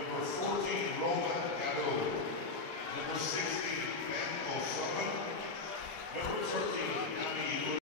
Number 14, Roman Gado. Number 16, Michael Summon. Number 13, Naoimh.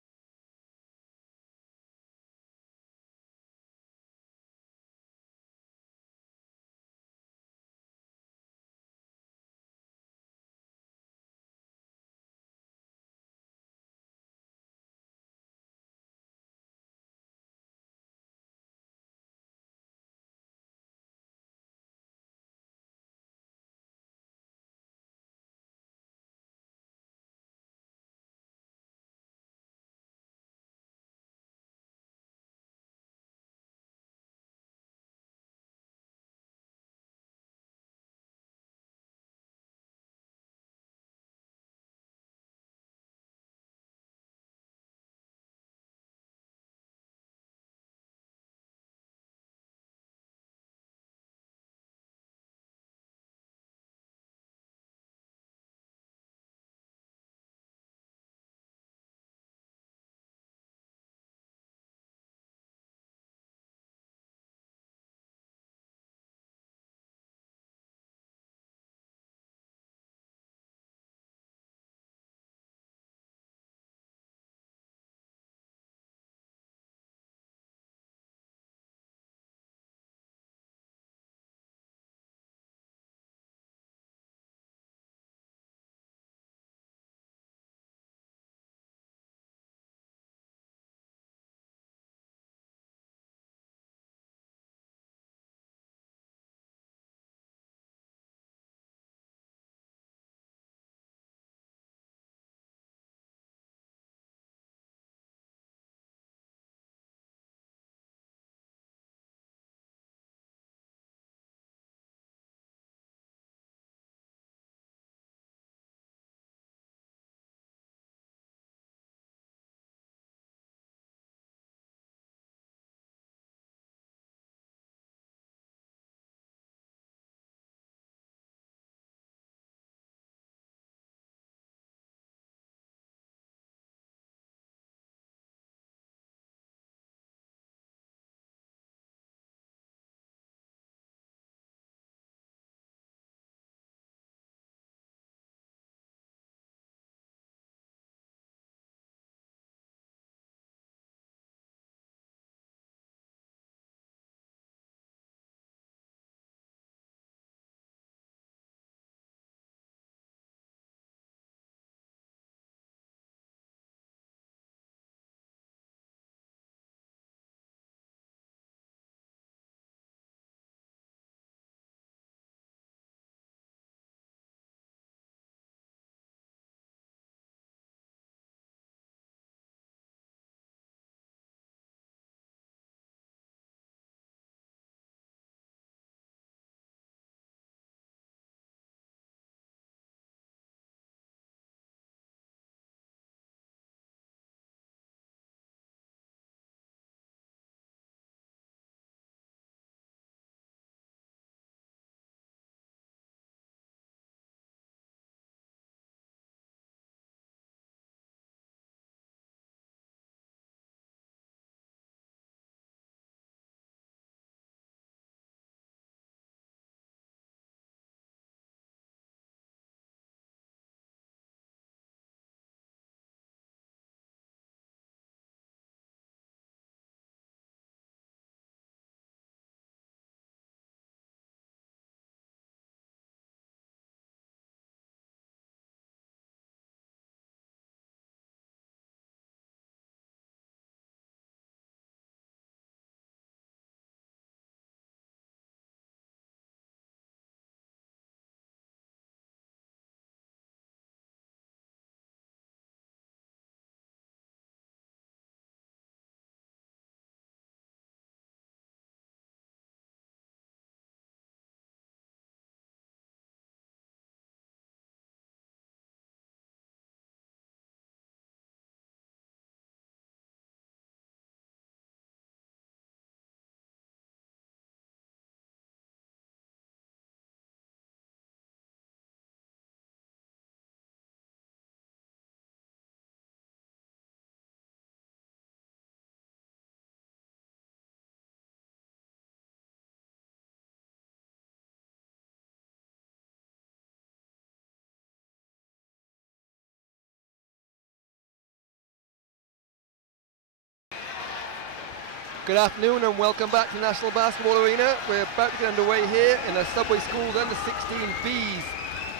Good afternoon and welcome back to National Basketball Arena. We're about to get underway here in a Subway Schools Under 16B's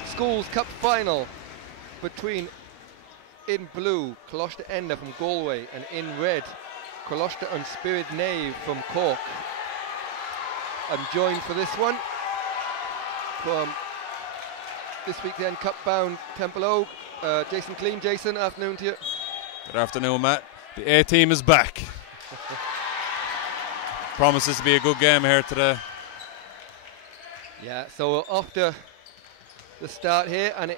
Schools Cup final between, in blue, Colaiste Einde from Galway, and in red, Colaiste and Spioraid Naoimh from Cork. I'm joined for this one from this weekend cup-bound Temple Oak, Jason Clean. Jason, afternoon to you. Good afternoon, Matt. The A team is back. Promises to be a good game here today. Yeah, so we're off to the start here, and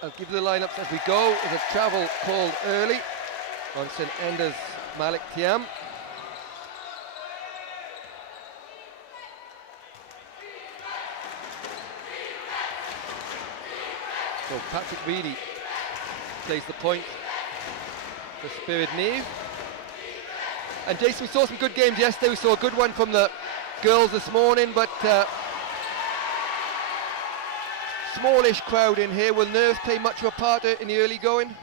I'll give you the lineups as we go. There's a travel called early on St Enda's Malik Thiam. So Patrick Reedy plays the point for Spioraid Naoimh. And Jason, we saw some good games yesterday. We saw a good one from the girls this morning, but smallish crowd in here. Will nerves play much of a part in the early going?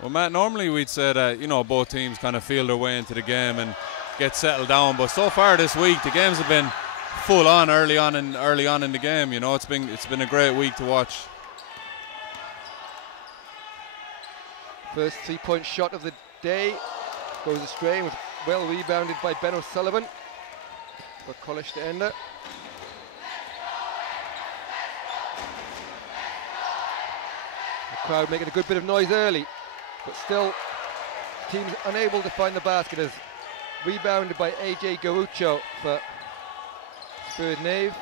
Well, Matt, normally we'd say that, both teams kind of feel their way into the game and get settled down, but so far this week the games have been full on early on in the game. It's been a great week to watch. First 3-point shot of the day goes astray and was well rebounded by Ben O'Sullivan for Colaiste Einde. The crowd making a good bit of noise early, but still teams unable to find the basket as rebounded by AJ Garuccio for Spioraid Naoimh.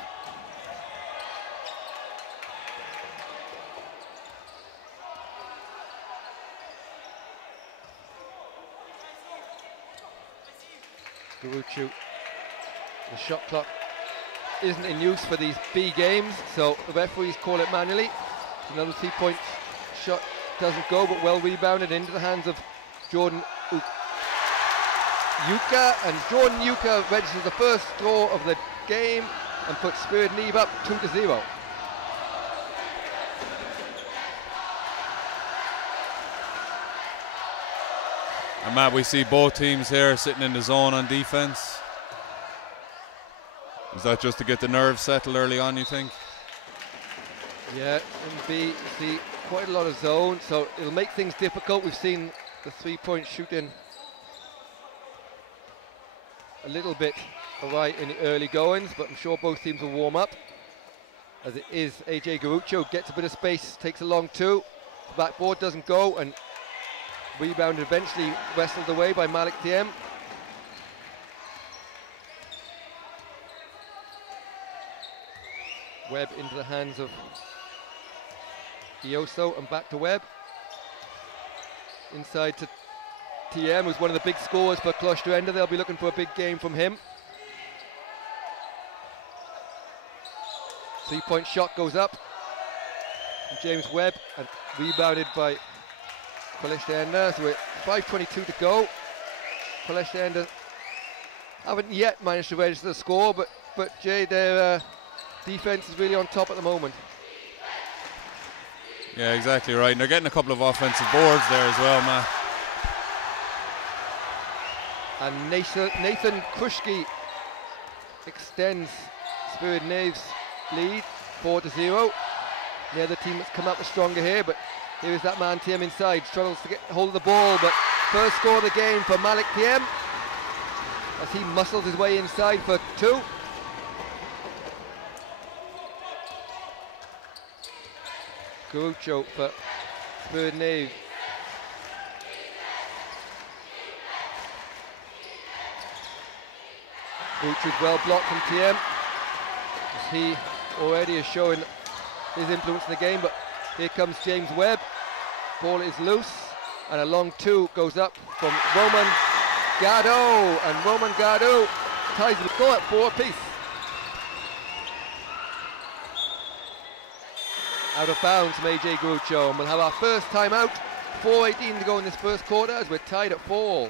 Garuccio, the shot clock isn't in use for these B games, so the referees call it manually. Another 3-point shot doesn't go, but well rebounded into the hands of Jordan Yuka, and Jordan Yuka registers the first draw of the game and puts Spioraid Naoimh up 2-0. And Matt, we see both teams here sitting in the zone on defense. Is that just to get the nerves settled early on, you think? Yeah, in B, you see quite a lot of zone, so it'll make things difficult. We've seen the 3-point shooting a little bit awry in the early goings, but I'm sure both teams will warm up. As it is, AJ Garuccio gets a bit of space, takes a long two. The backboard doesn't go, and rebounded eventually wrestled away by Malik Thiam. Webb into the hands of Ioso and back to Webb. Inside to Thiam, who's one of the big scorers for Colaiste Einde. They'll be looking for a big game from him. 3-point shot goes up from James Webb and rebounded by Colaiste Einde. So with 5:22 to go, Colaiste Einde haven't yet managed to register the score, but Jay, their defense is really on top at the moment. Yeah, exactly right. And they're getting a couple of offensive boards there as well, Matt. And Nathan Krushke extends Spioraid Naoimh's lead 4-0. The other team that's come out stronger here, but here is that man Thiam inside, struggles to get hold of the ball, but first score of the game for Malik Thiam as he muscles his way inside for 2. Garuccio for Spioraid Naoimh. Garuccio's well blocked from Thiam, as he already is showing his influence in the game, but here comes James Webb. Ball is loose, and a long 2 goes up from Roman Gado, and Roman Gado ties the score at 4 apiece. Out of bounds from AJ Garuccio, and we'll have our first time out. 4:18 to go in this first quarter as we're tied at 4.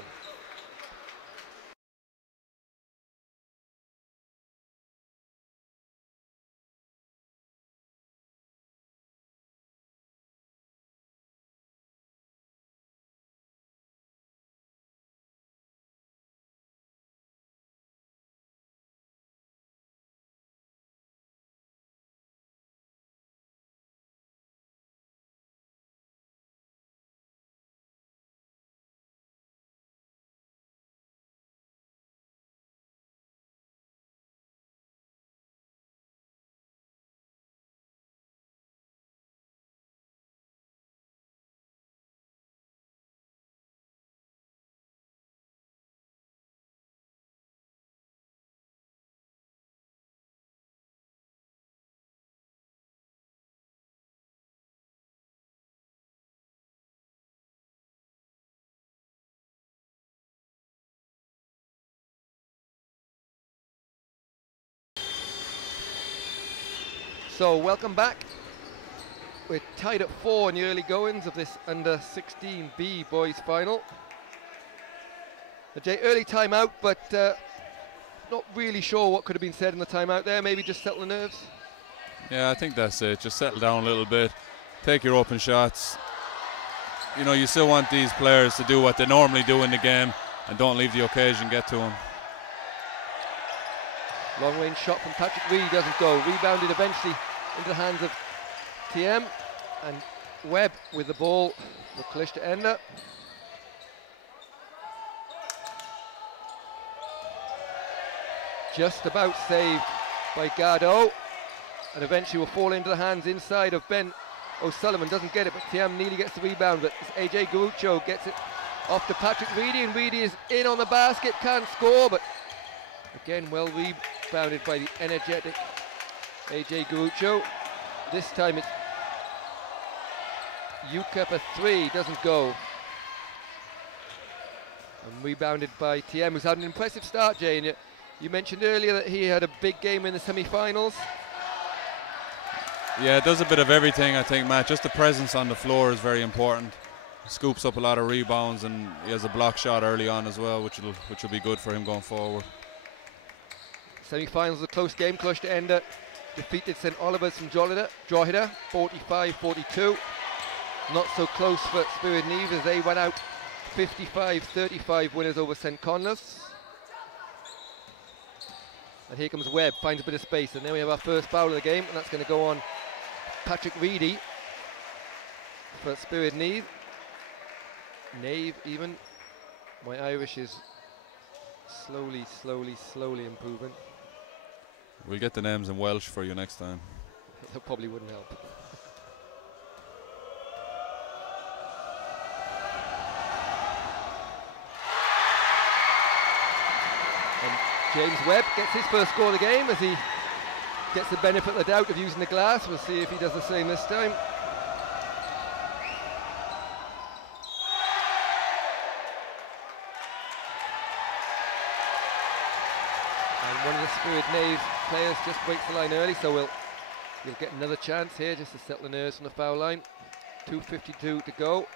So welcome back. We're tied at 4 in the early goings of this under 16B boys final. A early timeout, but not really sure what could have been said in the timeout there. Maybe just settle the nerves. Yeah, I think that's it. Just settle down a little bit. Take your open shots. You know, you still want these players to do what they normally do in the game and don't leave the occasion get to them. Long range shot from Patrick Reed doesn't go. Rebounded eventually into the hands of TM, and Webb with the ball for Colaiste Einde. Just about saved by Gardo, and eventually will fall into the hands inside of Ben O'Sullivan. Doesn't get it, but TM nearly gets the rebound, but AJ Garucho gets it off to Patrick Reedy, and Reedy is in on the basket, can't score, but again well rebounded by the energetic AJ Garucho. This time it's Yuka 3, doesn't go. And rebounded by TM, who's had an impressive start, Jay. And you mentioned earlier that he had a big game in the semi-finals. Yeah, it does a bit of everything, I think, Matt. Just the presence on the floor is very important. Scoops up a lot of rebounds, and he has a block shot early on as well, which will be good for him going forward. Semi-finals, a close game. Colaiste Einde defeated St Oliver's from Drogheda 45-42. Not so close for Spioraid Naoimh as they went out 55-35 winners over St Conleth's. And here comes Webb, finds a bit of space, and then we have our first foul of the game, and that's going to go on Patrick Reedy for Spioraid Naoimh. Naoimh even. My Irish is slowly improving. We'll get the names in Welsh for you next time. That probably wouldn't help. And James Webb gets his first score of the game as he gets the benefit of the doubt of using the glass. We'll see if he does the same this time. One of the Spioraid Naoimh players just breaks the line early, so we'll get another chance here just to settle the nerves from the foul line. 2:52 to go.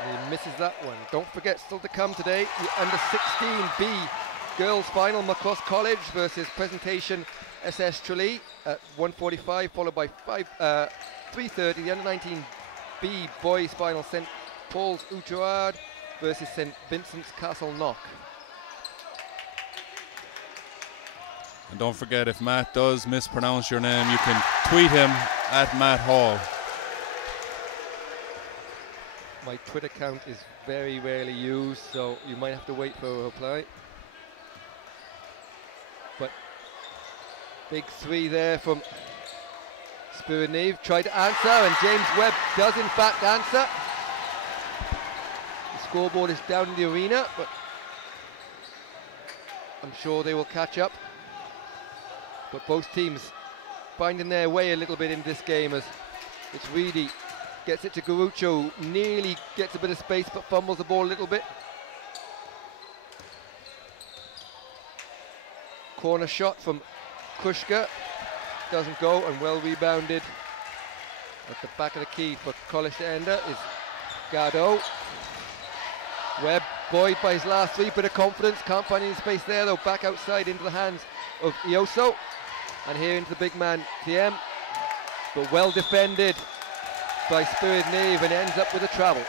And he misses that one. Don't forget, still to come today, the under 16B girls final, Macross College versus Presentation SS Tralee at 1:45, followed by 3:30, the under 19B boys final, St Paul's Oughterard versus St Vincent's Castleknock. And don't forget, if Matt does mispronounce your name, you can tweet him at Matt Hall. My Twitter account is very rarely used, so you might have to wait for a reply. But big three there from Spioraid Naoimh. Tried to answer, and James Webb does in fact answer. The scoreboard is down in the arena, but I'm sure they will catch up. But both teams finding their way a little bit in this game as it's Reedy gets it to Garucho, nearly gets a bit of space but fumbles the ball a little bit. Corner shot from Krushka, doesn't go, and well rebounded at the back of the key for Colaiste Einde is Gardo. Webb buoyed by his last three, bit of confidence, can't find any space there though, back outside into the hands of Ioso, and here into the big man TM, but well defended by Spioraid Naoimh and ends up with a travel.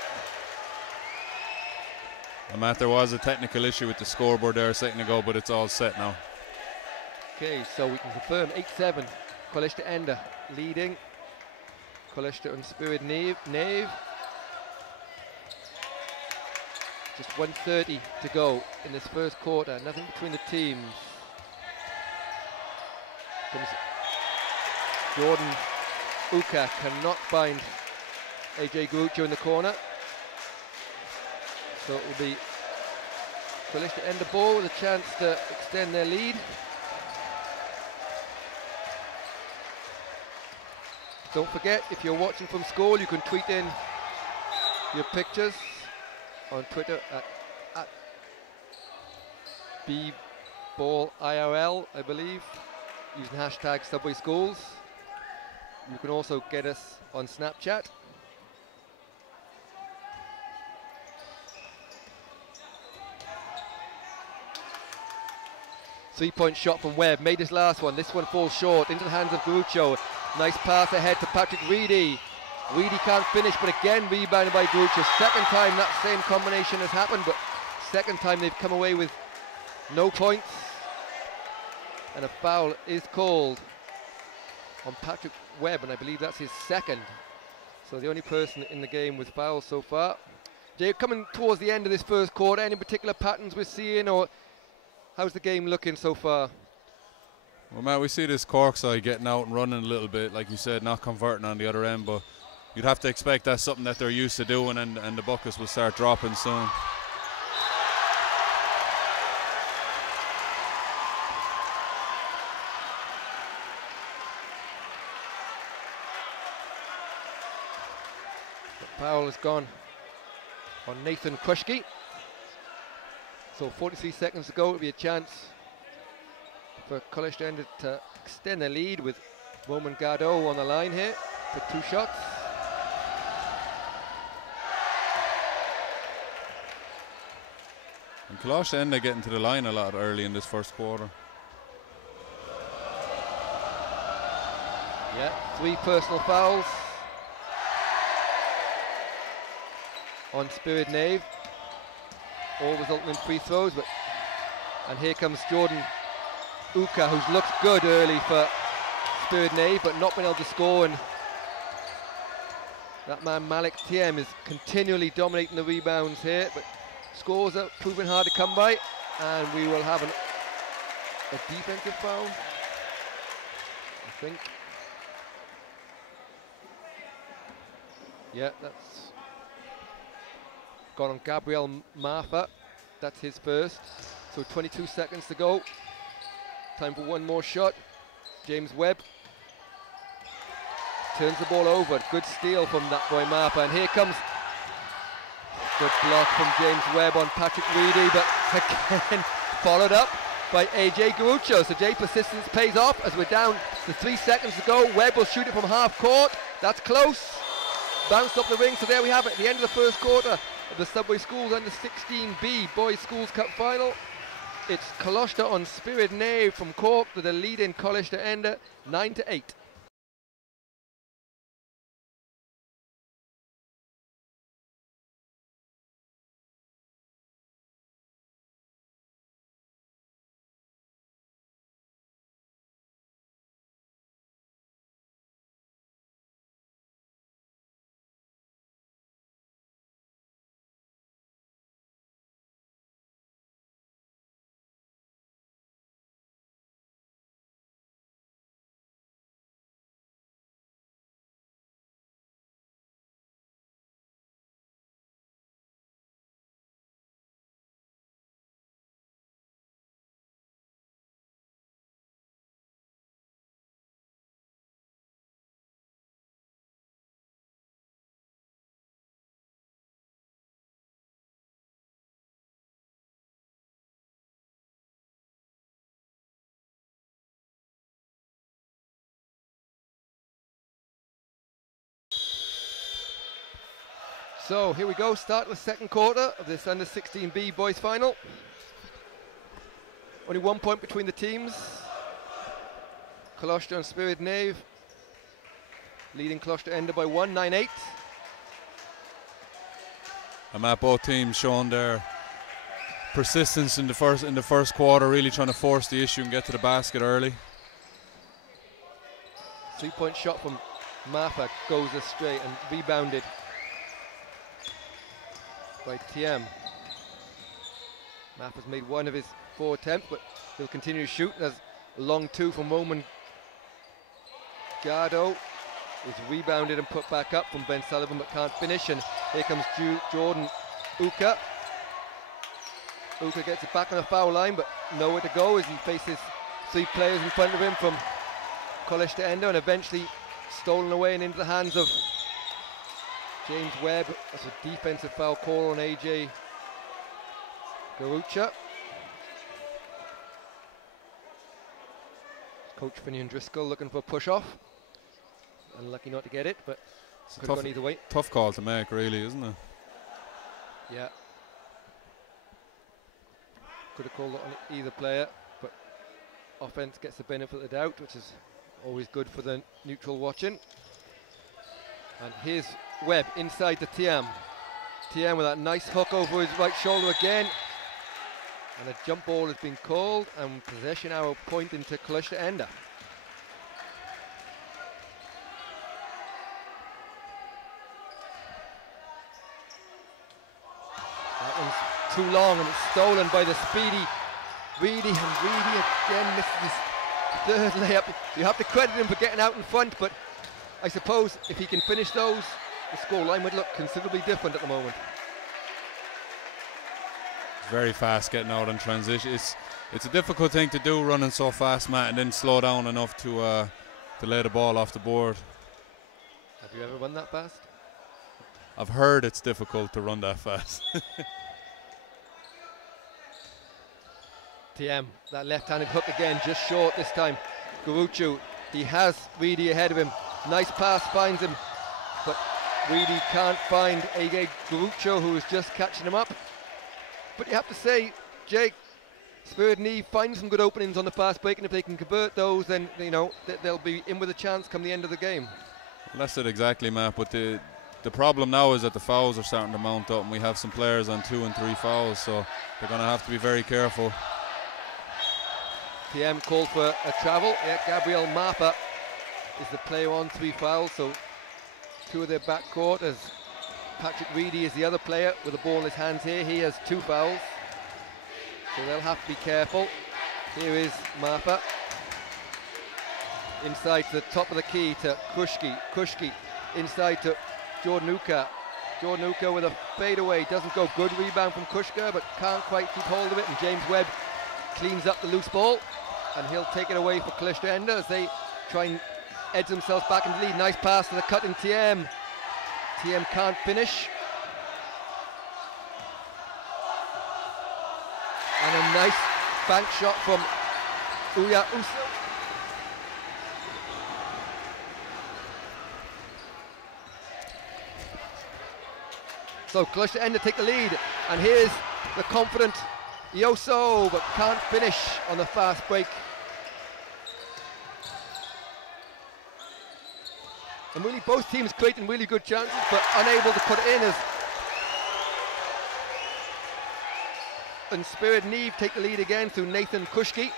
And Matt, there was a technical issue with the scoreboard there a second ago, but it's all set now. Okay, so we can confirm 8-7, Colaiste Einde leading Colaiste and Spioraid Naoimh. Just 1:30 to go in this first quarter, nothing between the teams. Comes Jordan Uka, cannot find AJ Garucho in the corner. So it will be Colaiste Einde ball with a chance to extend their lead. Don't forget, if you're watching from school, you can tweet in your pictures on Twitter at B-Ball IRL, I believe, using hashtag Subway Schools. You can also get us on Snapchat. Three-point shot from Webb, made his last one. This one falls short, into the hands of Groucho. Nice pass ahead to Patrick Reedy. Reedy can't finish, but again rebounded by Groucho. Second time that same combination has happened, but second time they've come away with no points. And a foul is called on Patrick Webb, and I believe that's his second. So the only person in the game with fouls so far. Jay, coming towards the end of this first quarter, any particular patterns we're seeing, or how's the game looking so far? Well, Matt, we see this Cork side getting out and running a little bit, like you said, not converting on the other end, but you'd have to expect that's something that they're used to doing, and the buckets will start dropping soon. Foul has gone on Nathan Krushke. So 43 seconds to go. It'll be a chance for Colaiste Einde to extend the lead with Roman Gardeau on the line here for 2 shots. And Colaiste Einde getting to the line a lot early in this first quarter. Yeah, 3 personal fouls on Spioraid Naoimh, all resulting in free throws. And here comes Jordan Uka, who's looked good early for Spioraid Naoimh, but not been able to score. And that man Malik Tiem is continually dominating the rebounds here, but scores are proving hard to come by. And we will have a defensive foul, I think. Yeah, that's gone on Gabriel Marfa. That's his first. So 22 seconds to go. Time for one more shot. James Webb turns the ball over. Good steal from that boy Marfa. And here comes good block from James Webb on Patrick Reedy, but again followed up by AJ Groucho. So Jay, persistence pays off as we're down to 3 seconds to go. Webb will shoot it from half court. That's close. Bounced up the ring. So there we have it. At the end of the first quarter of the Subway Schools U16B Boys Schools Cup Final. It's Colaiste on Spioraid Naoimh from Cork to the lead in Colaiste Einde 9-8. So here we go, start of the second quarter of this U16B boys final. Only 1 point between the teams. Colaiste and Spioraid Naoimh leading Colaiste Einde by 1, 9-8. And Matt, both teams showing their persistence in the first quarter, really trying to force the issue and get to the basket early. 3-point shot from Marfa goes astray and rebounded by Tiem. Marfa's made one of his 4 attempts, but he'll continue to shoot. There's a long 2 from Roman Gardeau. Is rebounded and put back up from Ben Sullivan, but can't finish. And here comes Jordan Uka. Uka gets it back on the foul line, but nowhere to go as he faces 3 players in front of him from Colaiste Einde, and eventually stolen away and into the hands of James Webb. That's a defensive foul call on AJ Groucho. Coach Finian Driscoll looking for a push off. Unlucky not to get it, but could have gone either way. Tough call to make, really, isn't it? Yeah. Could have called it on either player, but offense gets the benefit of the doubt, which is always good for the neutral watching. And here's Webb inside to Tiam. Tiam with that nice hook over his right shoulder again. And a jump ball has been called, and possession arrow pointing to Colaiste Einde. That one's too long, and it's stolen by the speedy Reedy, and Reedy again misses his third layup. You have to credit him for getting out in front, but I suppose if he can finish those, the scoreline would look considerably different at the moment. Very fast getting out in transition. It's a difficult thing to do, running so fast, Matt, and then slow down enough to lay the ball off the board. Have you ever run that fast? I've heard it's difficult to run that fast. TM, that left-handed hook again, just short this time. Garuchu, he has Reedy ahead of him. Nice pass, finds him, but Reedy can't find Ege Garuchu, who is just catching him up. But you have to say, Jake, Spioraid Naoimh finds some good openings on the fast break, and if they can convert those, then you know they'll be in with a chance come the end of the game. Well, that's it exactly, Matt. But the problem now is that the fouls are starting to mount up, and we have some players on 2 and 3 fouls, so they're going to have to be very careful. TM called for a travel. Yeah, Gabriel Mapa is the player on 3 fouls, so 2 of their backcourt as Patrick Reedy is the other player with the ball in his hands here. He has 2 fouls, so they'll have to be careful. Here is Mapa. Inside to the top of the key to Kushki. Kushki inside to Jordan Uka. Jordan Uka with a fadeaway. Doesn't go. Good rebound from Kushka, but can't quite keep hold of it. And James Webb cleans up the loose ball, and he'll take it away for Colaiste Einde as they try and edge themselves back into the lead. Nice pass to the cutting TM. TM can't finish. And a nice bank shot from Uya Uso. So Colaiste Einde take the lead, and here's the confident Ioso, but can't finish on the fast break. And really both teams creating really good chances, but unable to put it in. And Spioraid Naoimh take the lead again through Nathan Kushki.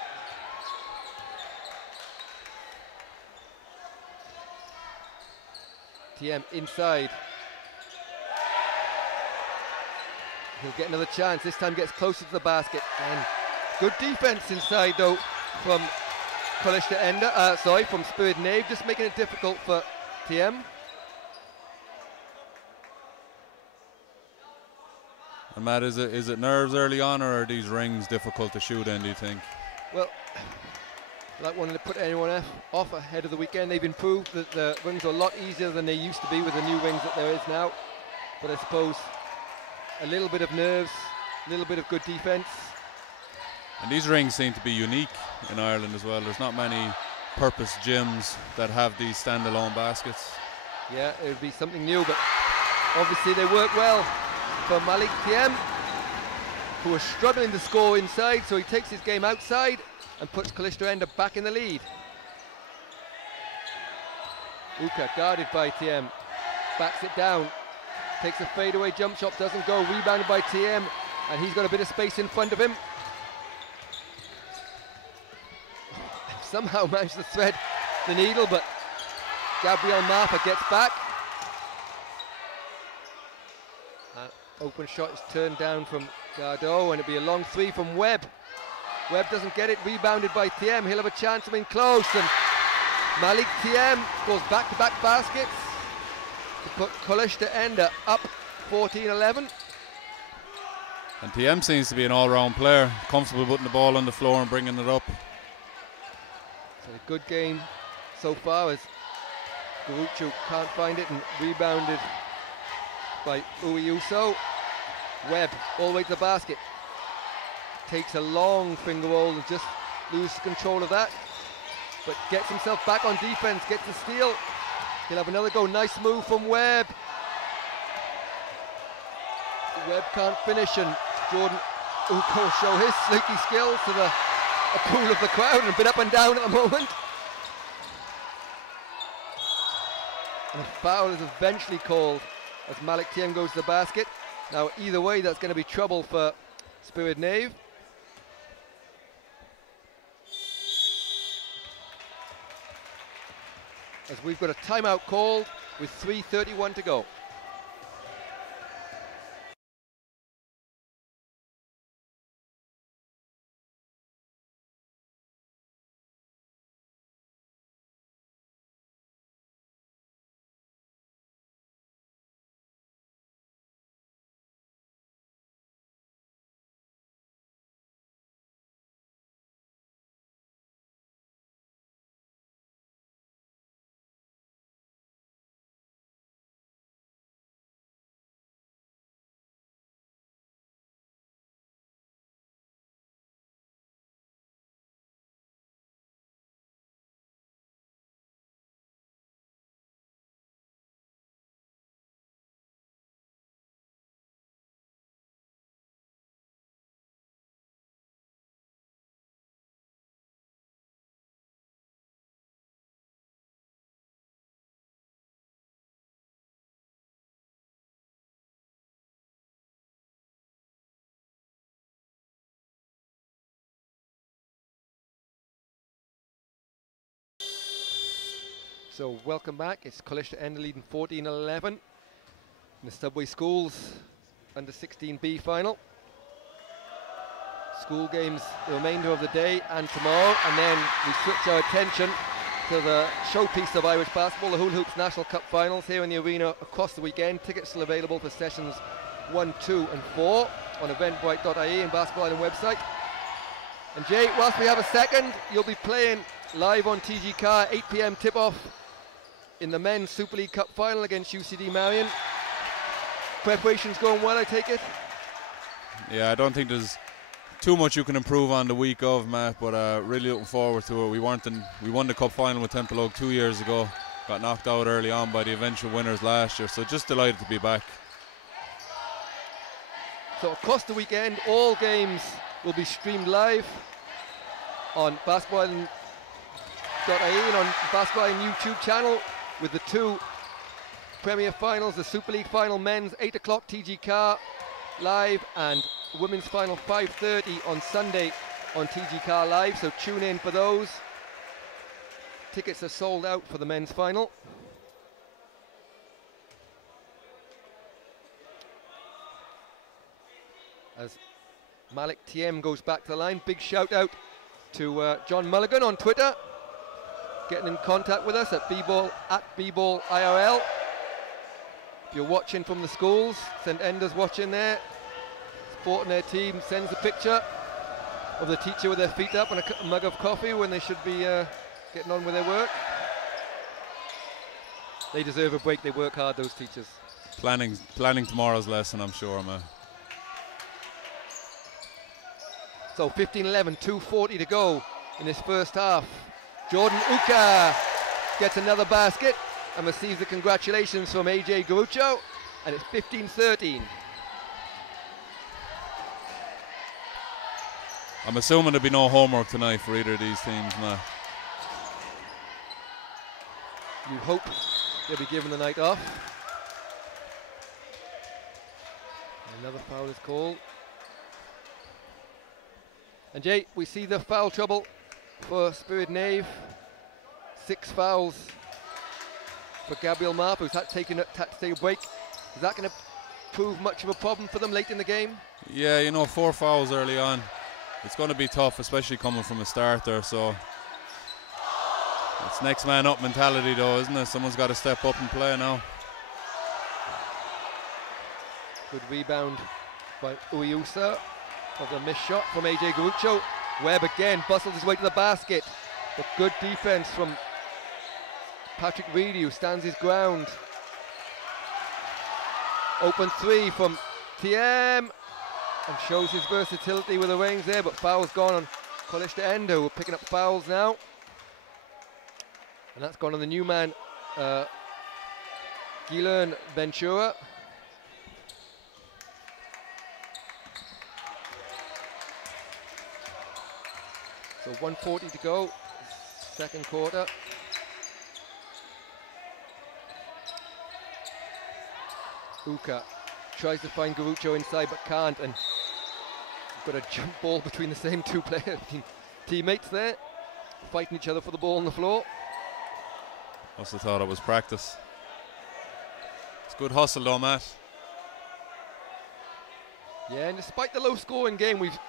TM inside. He'll get another chance. This time gets closer to the basket. And good defense inside though from Colaiste Einde, from Spioraid Naoimh, just making it difficult for TM. And Matt, is it nerves early on, or are these rings difficult to shoot in, do you think? Well, without wanting to put anyone off ahead of the weekend, they've improved. That the rings are a lot easier than they used to be with the new rings that there is now. But I suppose a little bit of nerves, a little bit of good defense. And these rings seem to be unique in Ireland as well. There's not many purpose gyms that have these standalone baskets. Yeah, it would be something new, but obviously they work well for Malik TM, who is struggling to score inside, so he takes his game outside and puts Colaiste Einde back in the lead. Uka guarded by TM, backs it down, takes a fadeaway jump shot, doesn't go, rebounded by TM, and he's got a bit of space in front of him. Somehow managed to thread the needle, but Gabriel Mapa gets back. Open shot is turned down from Gardeau, and it'll be a long 3 from Webb. Webb doesn't get it, rebounded by TM. He'll have a chance of being close, and Malik TM goes back-to-back baskets to put Colaiste Einde up 14-11. And TM seems to be an all-round player, comfortable putting the ball on the floor and bringing it up. So a good game so far as Garuchu can't find it, and rebounded by Uso. Webb all the way to the basket. Takes a long finger roll and just loses control of that. but gets himself back on defense, gets the steal. He'll have another go. Nice move from Webb. Webb can't finish, and Jordan Uko show his sneaky skills to the pool of the crowd, and a bit up and down at the moment. And a foul is eventually called as Malik Tiem goes to the basket. Now either way, that's going to be trouble for Spioraid Naoimh. As we've got a timeout called with 3:31 to go. So welcome back. It's Colaiste Einde leading 14-11 in the Subway Schools under 16B final. School games the remainder of the day and tomorrow, and then we switch our attention to the showpiece of Irish basketball, the Hula Hoops National Cup finals here in the arena across the weekend. Tickets still available for sessions 1, 2 and 4 on eventbrite.ie and Basketball Island website. And Jay, whilst we have a second, you'll be playing live on TG Car, 8 p.m. tip-off in the men's Super League Cup final against UCD Marion. Preparations going well, I take it? Yeah, I don't think there's too much you can improve on the week of, Matt, but really looking forward to it. We won the cup final with Templeogue 2 years ago, got knocked out early on by the eventual winners last year, so just delighted to be back. So across the weekend, all games will be streamed live on basketballisland.ie and on Basketball Island YouTube channel, with the two Premier finals, the Super League final men's 8 o'clock TG Car live, and women's final 5:30 on Sunday on TG Car live, so tune in for those. Tickets are sold out for the men's final. As Malik Tiem goes back to the line, big shout out to John Mulligan on Twitter, getting in contact with us at @bballirl. If you're watching from the schools, St Enda's watching there, supporting their team, sends a picture of the teacher with their feet up and a mug of coffee when they should be getting on with their work. They deserve a break, they work hard, those teachers. Planning tomorrow's lesson, I'm sure, man. So 15-11, 2:40 to go in this first half. Jordan Uka gets another basket and receives the congratulations from AJ Garucho, and it's 15-13. I'm assuming there'll be no homework tonight for either of these teams, Matt. You hope they'll be given the night off. Another foul is called. And Jay, we see the foul trouble for Spioraid Naoimh. 6 fouls for Gabriel Marp, who's had to take a break. Is that going to prove much of a problem for them late in the game? Yeah, you know, 4 fouls early on. It's going to be tough, especially coming from a starter, so it's next man up mentality though, isn't it? Someone's got to step up and play now. Good rebound by Uyusa of the missed shot from AJ Garucho. Webb again bustles his way to the basket, but good defense from Patrick Reedy, who stands his ground. Open 3 from Tiem, and shows his versatility with the range there, but foul's gone on Colaiste Einde, who are picking up fouls now. And that's gone on the new man, Guilherme Ventura. So 1:40 to go, second quarter. Uka tries to find Garucho inside but can't, and got a jump ball between the same two teammates there, fighting each other for the ball on the floor. Must have thought it was practice. It's good hustle though, Matt. Yeah, and despite the low scoring game, we've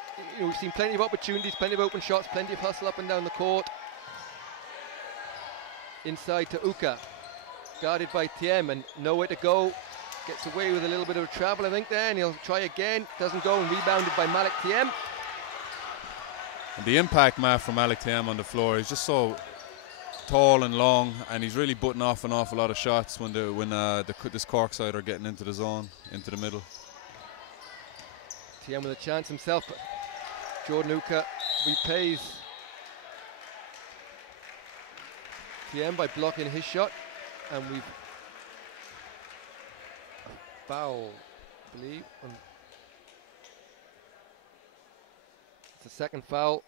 seen plenty of opportunities, plenty of open shots, plenty of hustle up and down the court. Inside to Uka, guarded by Tiem, and nowhere to go. Gets away with a little bit of travel, I think, there, and he'll try again. Doesn't go, and rebounded by Malik Tiem. And the impact, Matt, from Malik Tiem on the floor, he's just so tall and long, and he's really butting off an awful lot of shots when this Cork side are getting into the zone, into the middle. Tiem with a chance himself, but Jordan Uka repays Tiem by blocking his shot, and we've foul, I believe. It's a second foul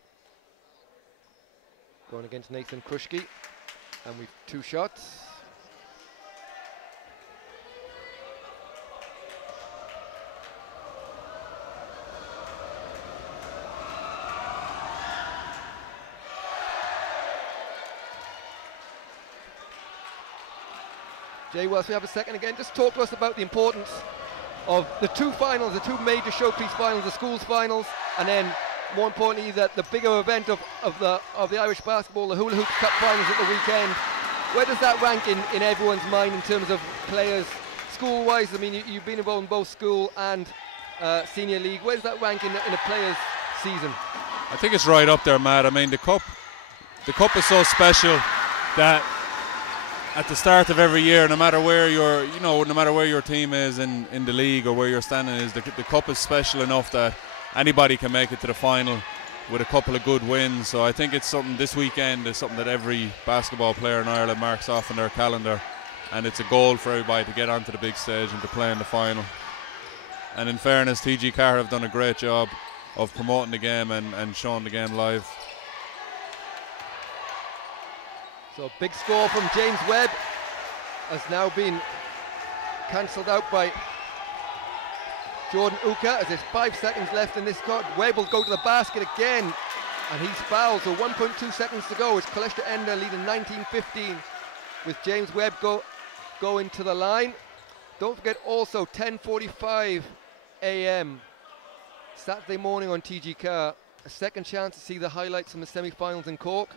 going against Nathan Krushke, and we've 2 shots. Jay, whilst we have a second again, just talk to us about the importance of the 2 finals, the 2 major showpiece finals, the schools finals, and then more importantly the bigger event of the Irish basketball, the Hula Hoop Cup finals at the weekend. Where does that rank in everyone's mind in terms of players, school-wise? I mean, you've been involved in both school and senior league. Where does that rank in a player's season? I think it's right up there, Matt. I mean, the cup is so special that at the start of every year, no matter where your team is in the league or where your standing is, the cup is special enough that anybody can make it to the final with a couple of good wins. So I think it's something, this weekend is something that every basketball player in Ireland marks off on their calendar, and it's a goal for everybody to get onto the big stage and to play in the final. And in fairness, TG Carr have done a great job of promoting the game and showing the game live. So big score from James Webb has now been cancelled out by Jordan Uka as there's 5 seconds left in this quarter. Webb will go to the basket again, and he's fouled, so 1.2 seconds to go. It's Colaiste Einde leading 19-15 with James Webb going to the line. Don't forget also 10:45 a.m. Saturday morning on TG Carr, a second chance to see the highlights from the semi-finals in Cork,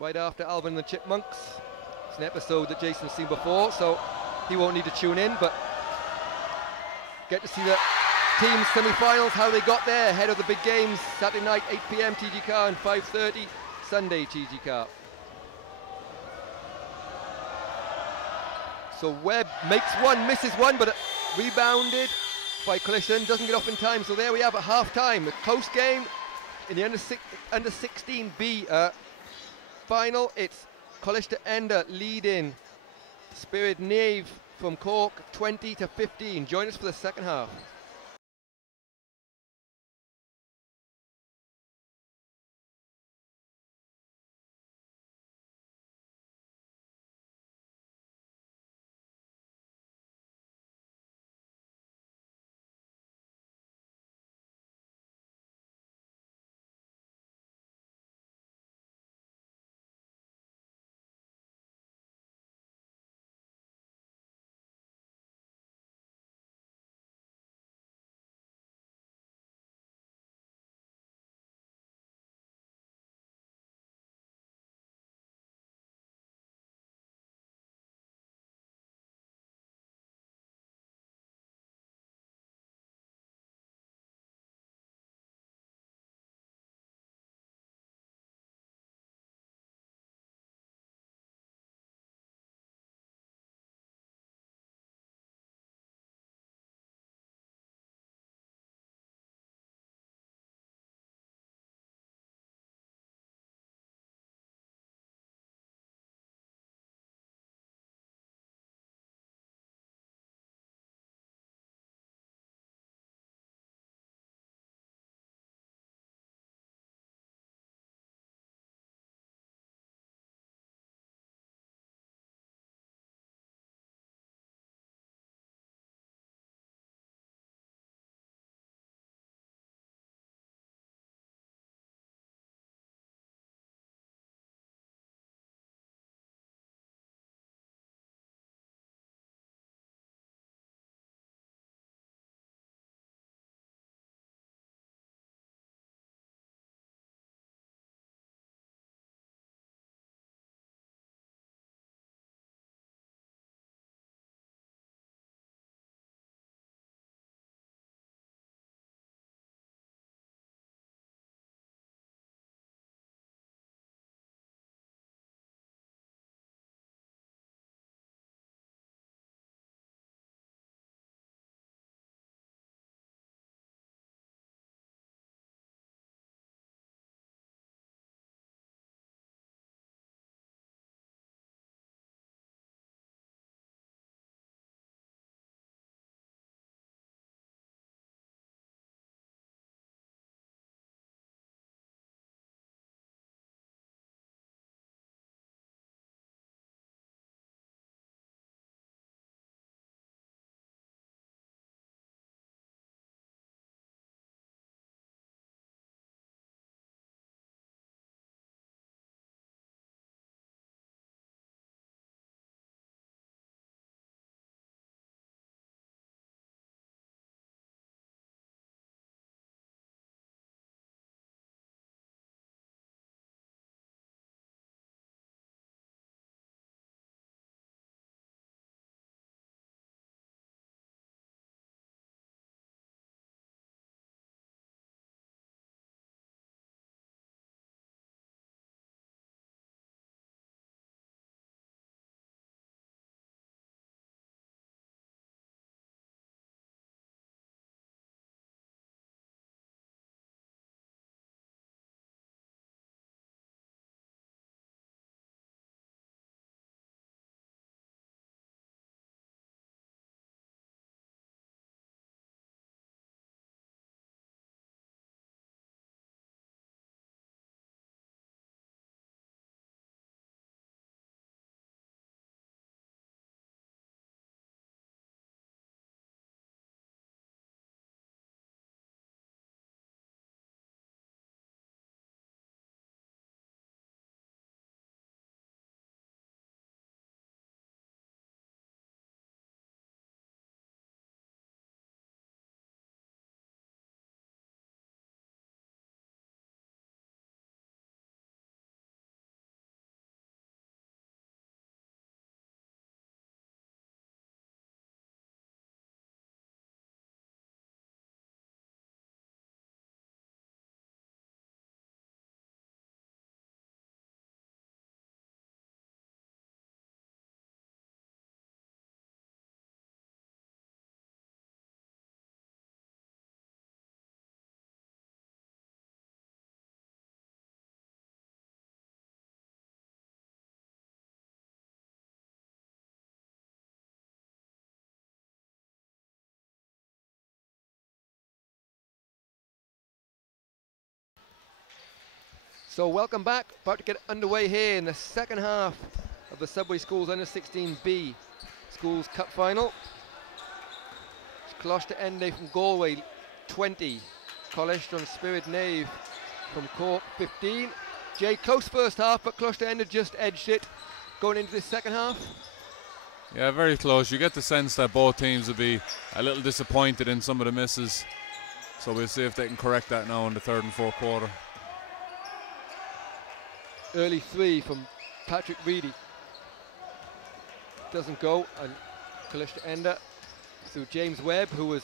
right after Alvin and the Chipmunks. It's an episode that Jason's seen before, so he won't need to tune in, but get to see the team's semi-finals, how they got there ahead of the big games. Saturday night, 8 p.m. TG Carr, and 5:30 Sunday TG Carr. So Webb makes one, misses one, but rebounded by Colaiste, doesn't get off in time. So there we have a half-time, a close game in the under 16B final. It's Colaiste Einde leading Spioraid Naoimh from Cork 20-15. Join us for the second half. So welcome back, about to get underway here in the second half of the Subway Schools Under 16B Schools Cup Final. Colaiste Einde from Galway 20, Colaiste on Spioraid Naomh from Cork 15. Jay, close first half, but Colaiste Einde just edged it going into the second half. Yeah, very close. You get the sense that both teams will be a little disappointed in some of the misses. So we'll see if they can correct that now in the third and fourth quarter. Early three from Patrick Reedy. Doesn't go, and Colaiste Einde through James Webb, who was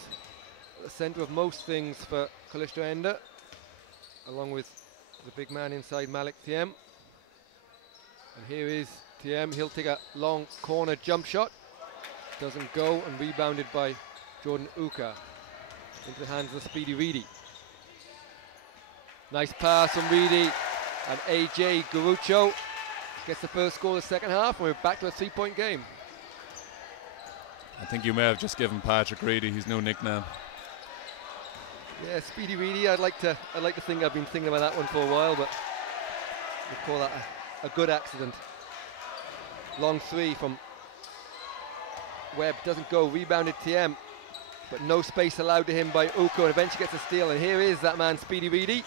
at the centre of most things for Colaiste Einde, along with the big man inside Malik Thiem. And here is Thiem. He'll take a long corner jump shot. Doesn't go, and rebounded by Jordan Uka into the hands of Speedy Reedy. Nice pass from Reedy, and AJ Garucho gets the first score of the second half, and we're back to a 3-point game. I think you may have just given Patrick Reedy his new nickname. Yeah, Speedy Reedy. I'd like to think I've been thinking about that one for a while, but we'll call that a good accident. Long three from Webb, doesn't go. Rebounded Thiem, but no space allowed to him by Uko, and eventually gets a steal. And here is that man, Speedy Reedy.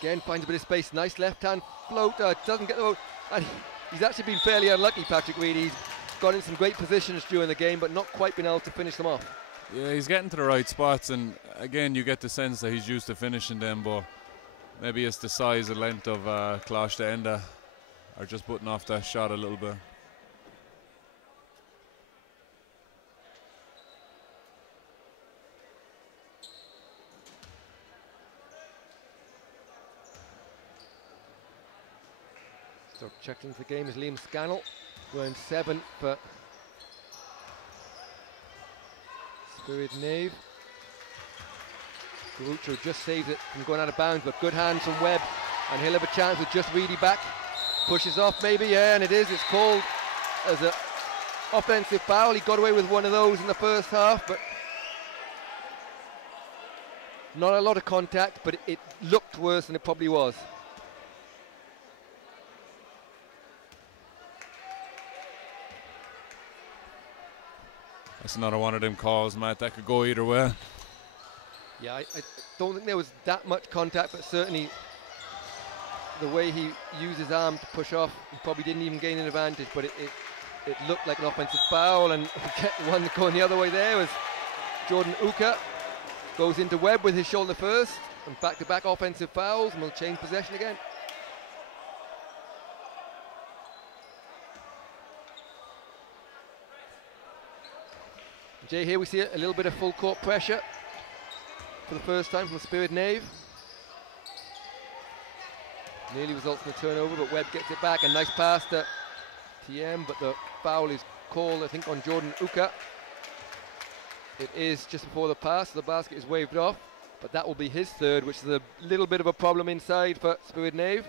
Again, finds a bit of space. Nice left-hand floater. Doesn't get the road. And he's actually been fairly unlucky, Patrick Reedy. He's got in some great positions during the game, but not quite been able to finish them off. Yeah, he's getting to the right spots, and again, you get the sense that he's used to finishing them, but maybe it's the size and length of Colaiste Einde are just putting off that shot a little bit. So checked into the game is Liam Scannell, wearing 7 for Spioraid Naomh. Garucho just saves it from going out of bounds, but good hands from Webb, and he'll have a chance with just Reedy back. Pushes off maybe, yeah, and it is. It's called as an offensive foul. He got away with one of those in the first half, but not a lot of contact, but it looked worse than it probably was. That's another one of them calls, Matt, that could go either way. Yeah, I don't think there was that much contact, but certainly the way he used his arm to push off, he probably didn't even gain an advantage, but it looked like an offensive foul, and we get one going the other way there as Jordan Uka goes into Webb with his shoulder first, and back-to-back offensive fouls, and we'll change possession again. Jay, here we see a little bit of full court pressure for the first time from Spioraid Naomh. Nearly results in a turnover, but Webb gets it back. A nice pass to Thiem, but the foul is called, I think, on Jordan Uka. It is just before the pass, so the basket is waved off, but that will be his third, which is a little bit of a problem inside for Spioraid Naomh.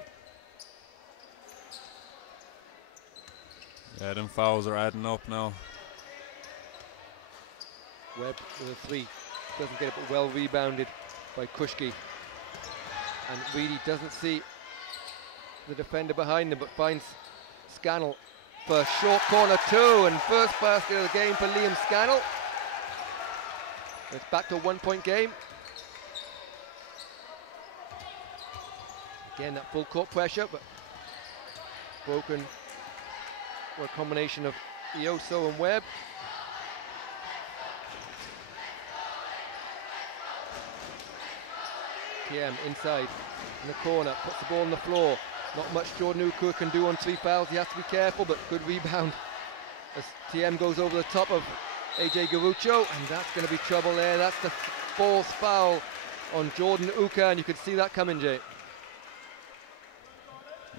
Yeah, them fouls are adding up now. Webb with a 3, doesn't get it, but well rebounded by Kushki. And Reedy doesn't see the defender behind him, but finds Scannell for short corner 2, and first basket of the game for Liam Scannell. It's back to a 1-point game. Again, that full court pressure, but broken for a combination of Ioso and Webb. Thiem inside in the corner, puts the ball on the floor. Not much Jordan Uka can do on 3 fouls. He has to be careful, but good rebound as Thiem goes over the top of AJ Garucho, and that's going to be trouble there. That's the 4th foul on Jordan Uka, and you could see that coming, Jay.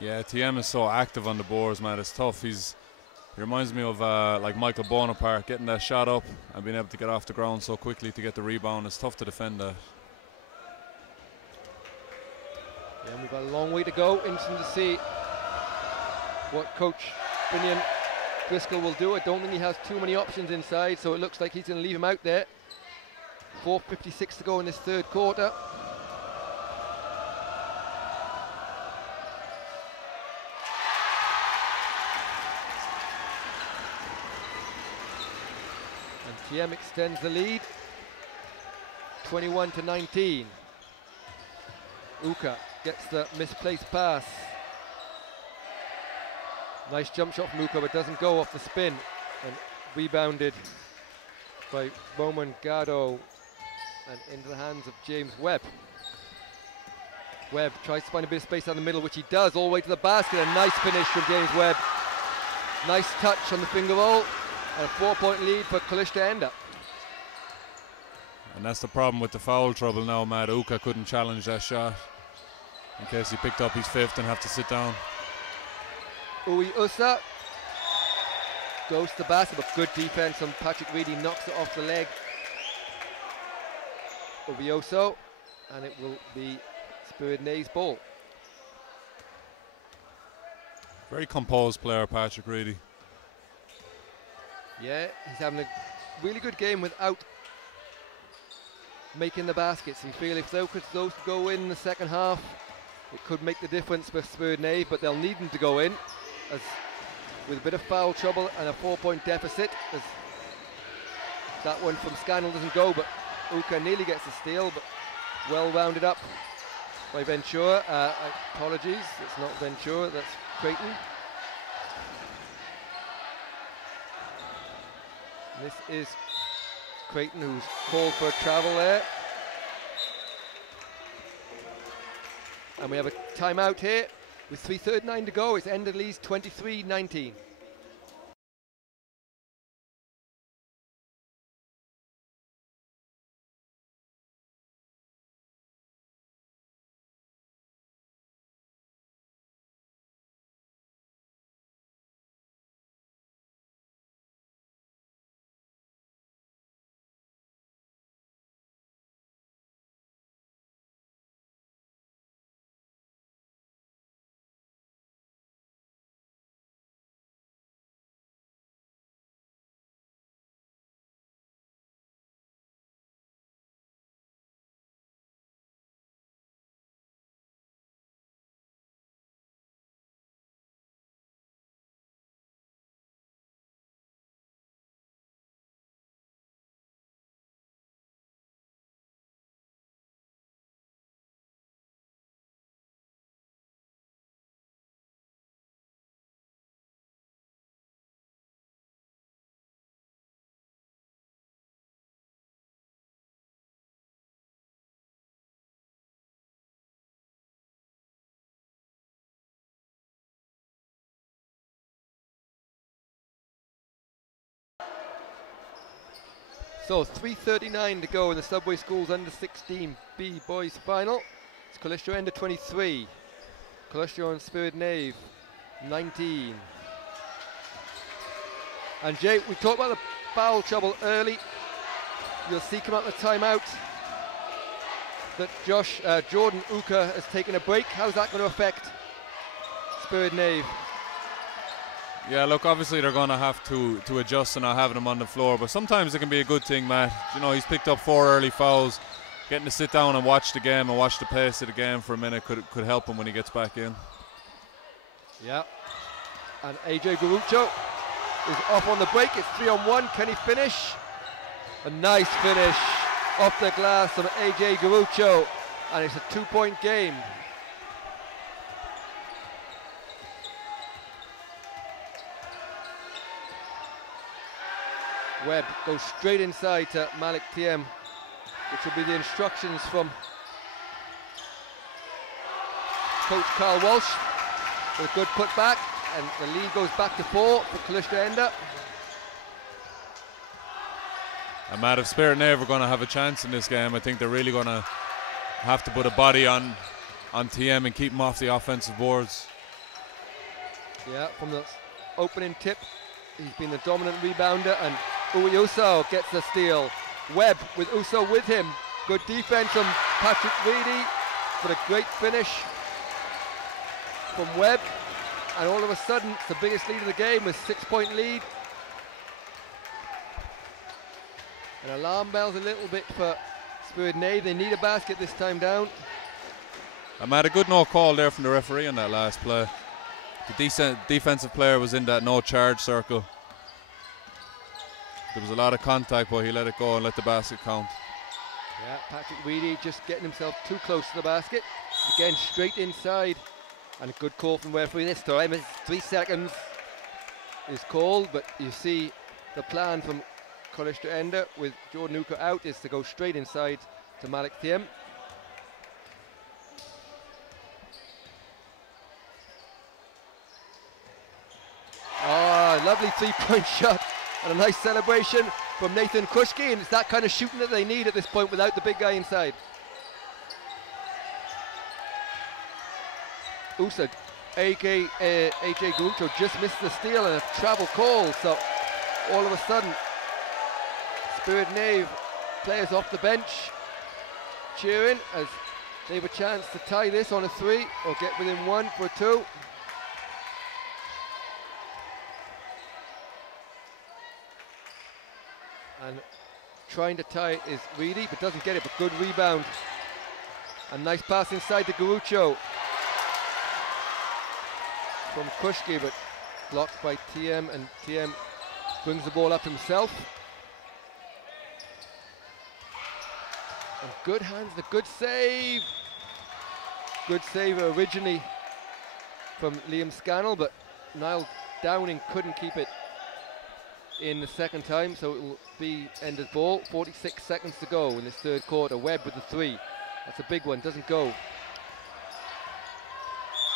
Yeah, Thiem is so active on the boards, man. It's tough. He reminds me of like Michael Bonaparte, getting that shot up and being able to get off the ground so quickly to get the rebound. It's tough to defend that. And we've got a long way to go. Interesting to see what Coach Finian Driscoll will do. I don't think he has too many options inside, so it looks like he's going to leave him out there. 4:56 to go in this third quarter. TM extends the lead, 21-19. Uka gets the misplaced pass. Nice jump shot from Uka, but doesn't go off the spin. And rebounded by Roman Gado and into the hands of James Webb. Webb tries to find a bit of space down the middle, which he does, all the way to the basket. A nice finish from James Webb. Nice touch on the finger roll, and a 4-point lead for Colaiste Einde. And that's the problem with the foul trouble now, Matt. Uka couldn't challenge that shot in case he picked up his 5th and have to sit down. Ui Usa goes to the basket, but good defense on Patrick Reedy, knocks it off the leg. Ubioso, and it will be Spioraid Nay's ball. Very composed player, Patrick Reedy. Yeah, he's having a really good game without making the baskets. You feel if those could go in the second half, it could make the difference for Spioraid Nay, but they'll need them to go in, as with a bit of foul trouble and a 4-point deficit, as that one from Scannell doesn't go, but Uka nearly gets the steal, but well rounded up by Ventura. Apologies, it's not Ventura, that's Creighton. This is Creighton, who's called for a travel there. And we have a timeout here with 3:39 to go. It's Einde leads 23-19. So 3:39 to go in the Subway Schools under 16 B boys final. It's Colaiste Einde 23, Colaiste and Spioraid Nay 19. And Jay, we talked about the foul trouble early. You'll see come out the timeout that Jordan Uka has taken a break. How's that going to affect Spioraid Nay? Yeah, look, obviously they're going to have to adjust to not having him on the floor, but sometimes it can be a good thing, Matt. You know, he's picked up 4 early fouls. Getting to sit down and watch the game and watch the pace of the game for a minute could help him when he gets back in. Yeah. And AJ Garucho is off on the break. It's 3-on-1. Can he finish? A nice finish off the glass from AJ Garucho, and it's a 2-point game. Webb goes straight inside to Malik TM, which will be the instructions from Coach Carl Walsh, with a good putback, and the lead goes back to 4 for Colaiste Einde. And Matt, if Spioraid Nay are going to have a chance in this game, I think they're really going to have to put a body on TM and keep him off the offensive boards. Yeah, from the opening tip, he's been the dominant rebounder, and Uso gets the steal. Webb with Uso with him. Good defense from Patrick Reedy, but a great finish from Webb. And all of a sudden, it's the biggest lead of the game with 6-point lead. And alarm bells a little bit for Spioraid Nay. They need a basket this time down. And Matt, a good no call there from the referee on that last play. The defensive player was in that no charge circle. There was a lot of contact, but he let it go and let the basket count. Yeah, Patrick Reedy just getting himself too close to the basket. Again, straight inside. And a good call from referee this time. It's 3 seconds is called, but you see the plan from Colaiste Einde with Jordan Hooker out is to go straight inside to Malik Thiem. Ah, lovely 3-point shot and a nice celebration from Nathan Kushki, and it's that kind of shooting that they need at this point without the big guy inside. Usa, AJ Garucho just missed the steal and a travel call, so all of a sudden Spioraid Naoimh players off the bench cheering as they have a chance to tie this on a 3 or get within 1 for a 2. And trying to tie it is Reedy, but doesn't get it, but good rebound. A nice pass inside to Garucho from Kushki, but blocked by Thiem, and Thiem brings the ball up himself. And good hands, the good save. Good save originally from Liam Scannell, but Niall Downing couldn't keep it in the second time, so it will be Ende's ball. 46 seconds to go in this third quarter. Webb with the 3. That's a big one, doesn't go.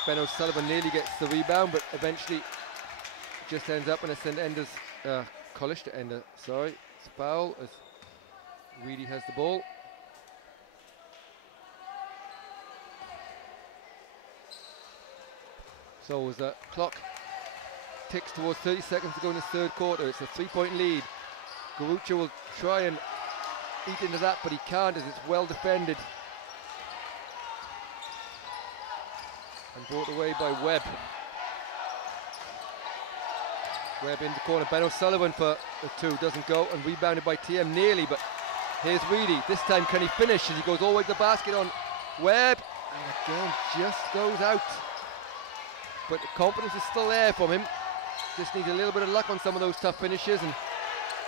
Ben O'Sullivan nearly gets the rebound, but eventually just ends up, and it's Ende's, Colaiste Einde, sorry. It's a foul as Reedy has the ball. So as the clock ticks towards 30 seconds to go in this third quarter, it's a 3-point lead. Garucho will try and eat into that, but he can't as it's well defended. And brought away by Webb. Webb into corner. Ben O'Sullivan for the 2, doesn't go, and rebounded by TM nearly, but here's Reedy. This time can he finish as he goes all the way to the basket on Webb, and again just goes out. But the confidence is still there from him. Just needs a little bit of luck on some of those tough finishes, and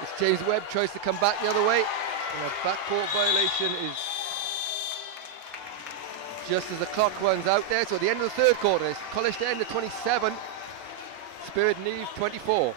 as James Webb tries to come back the other way, and a backcourt violation is just as the clock runs out there. So at the end of the third quarter, it's Colaiste Einde 27, Spioraid Naoimh 24.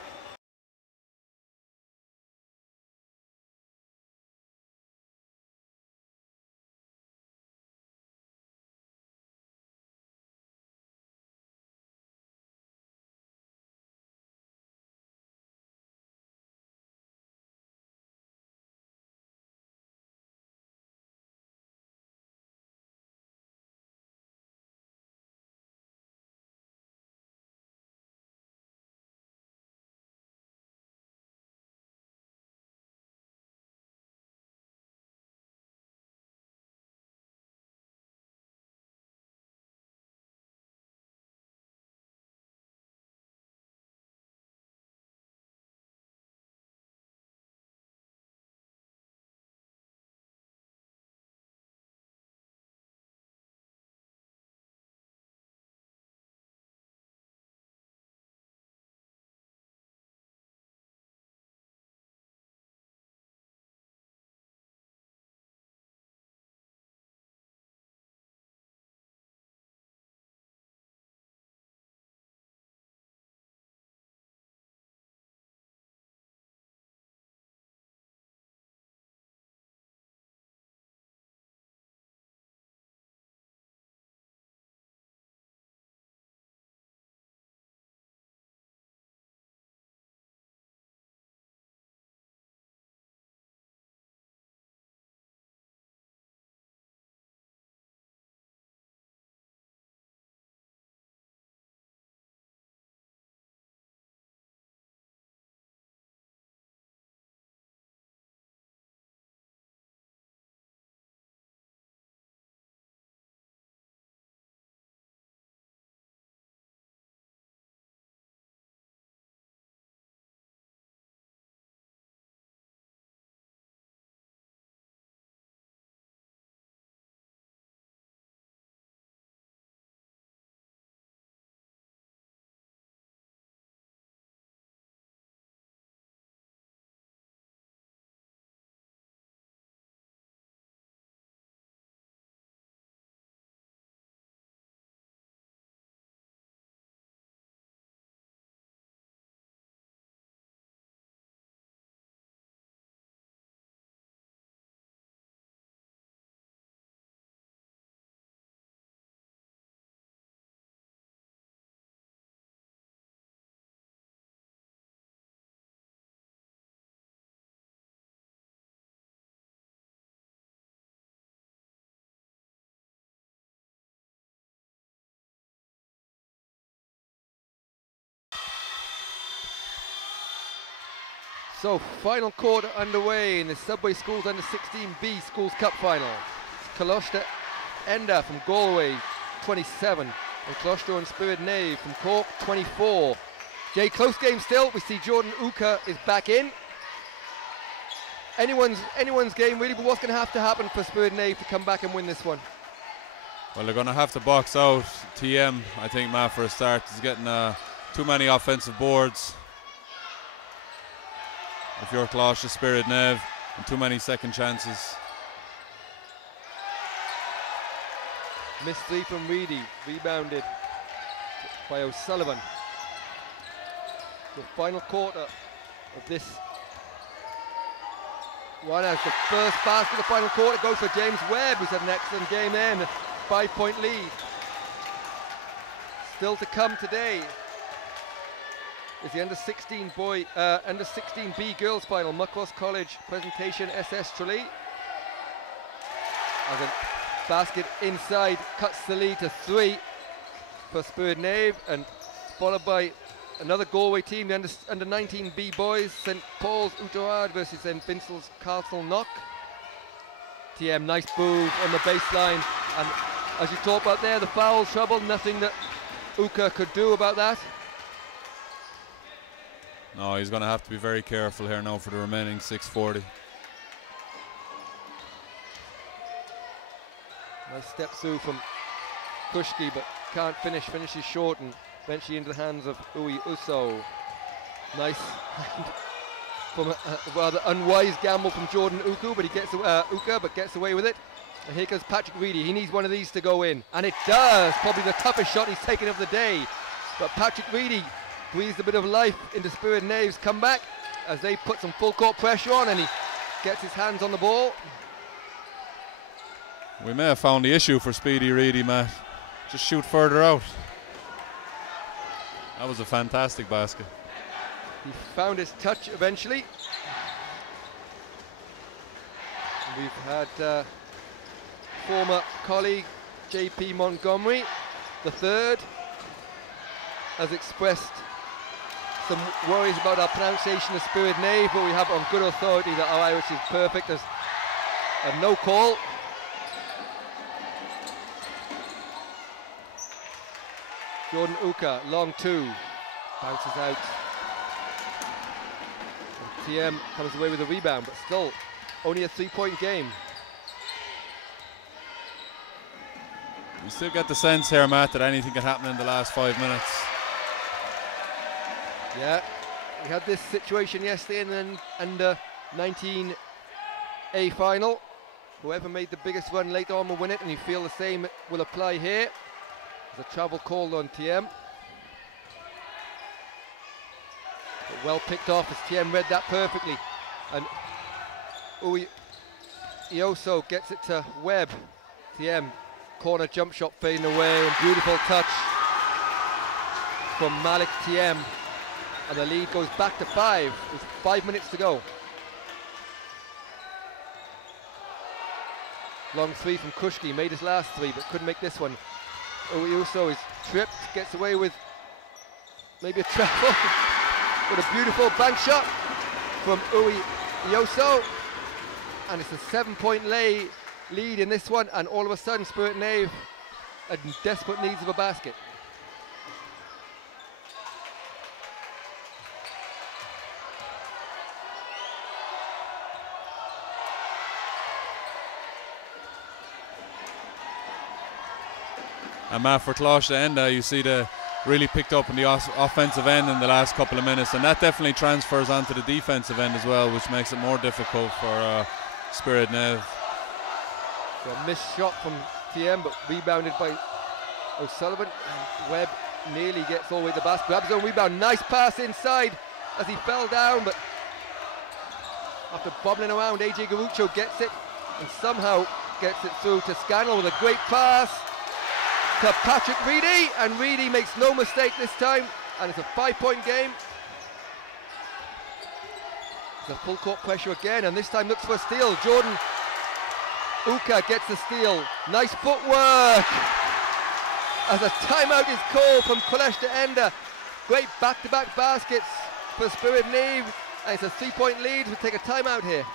So, final quarter underway in the Subway Schools Under 16B Schools Cup Final. Colaiste Einde from Galway, 27, and Colaiste and Spioraid from Cork, 24. Jay, close game still. We see Jordan Uka is back in. Anyone's game really, but what's going to happen for Spioraid to come back and win this one? Well, they're going to have to box out TM, I think, Matt, for a start. He's getting too many offensive boards. If you're Colaiste, Spioraid, and too many second chances. Missed three from Reedy, rebounded by O'Sullivan. The final quarter of this one, as the first basket of the final quarter goes for James Webb, who's had an excellent game then, 5-point lead. Still to come today is the under 16B girls final, Muckross College presentation SS Tralee. As a basket inside cuts the lead to 3 for Spioraid, and followed by another Galway team, the under 19B boys, St Paul's Uachtarard versus St Vincent's Castle Knock. TM, nice move on the baseline, and as you talk about there, the foul trouble, nothing that Uka could do about that. No, he's going to have to be very careful here now for the remaining 6:40. Nice step through from Kushki, but can't finish, finishes short, and eventually into the hands of Uso. Nice from a rather unwise gamble from Jordan Uka, but he gets gets away with it. And here comes Patrick Reedy. He needs one of these to go in, and it does. Probably the toughest shot he's taken of the day. But Patrick Reedy breathes a bit of life into Spioraid's comeback as they put some full court pressure on, and he gets his hands on the ball. We may have found the issue for Speedy Reedy, Matt. Just shoot further out. That was a fantastic basket. He found his touch eventually. We've had former colleague JP Montgomery, the third, has expressed some worries about our pronunciation of Spioraid, but we have on good authority that our Irish is perfect. There's a no call. Jordan Uka, long 2, bounces out. And TM comes away with a rebound, but still only a 3-point game. You still get the sense here, Matt, that anything can happen in the last 5 minutes. Yeah, we had this situation yesterday in the under 19A final. Whoever made the biggest run later on will win it, and you feel the same will apply here. There's a travel called on TM. But well picked off as TM read that perfectly. And Ioso gets it to Webb. TM, corner jump shot fading away, and beautiful touch from Malik TM. And the lead goes back to 5 with 5 minutes to go. Long 3 from Kushki, made his last 3 but couldn't make this one. Uso is tripped, gets away with maybe a travel with a beautiful bank shot from Ioso, and it's a 7-point lead in this one, and all of a sudden Spioraid are in desperate needs of a basket. And Matt, for Colaiste Einde, you see the really picked up in the offensive end in the last couple of minutes, and that definitely transfers onto the defensive end as well, which makes it more difficult for Spioraid. So a missed shot from TM, but rebounded by O'Sullivan. And Webb nearly gets all the way to the basket. Grabs his own rebound. Nice pass inside as he fell down, but after bobbling around, AJ Garucho gets it and somehow gets it through to Scannell with a great pass to Patrick Reedy, and Reedy makes no mistake this time, and it's a 5-point game. It's a full court pressure again, and this time looks for a steal. Jordan Uka gets the steal. Nice footwork as a timeout is called from Colaiste Einde. Great back-to-back baskets for Spioraid, And it's a 3-point lead. We'll take a timeout here.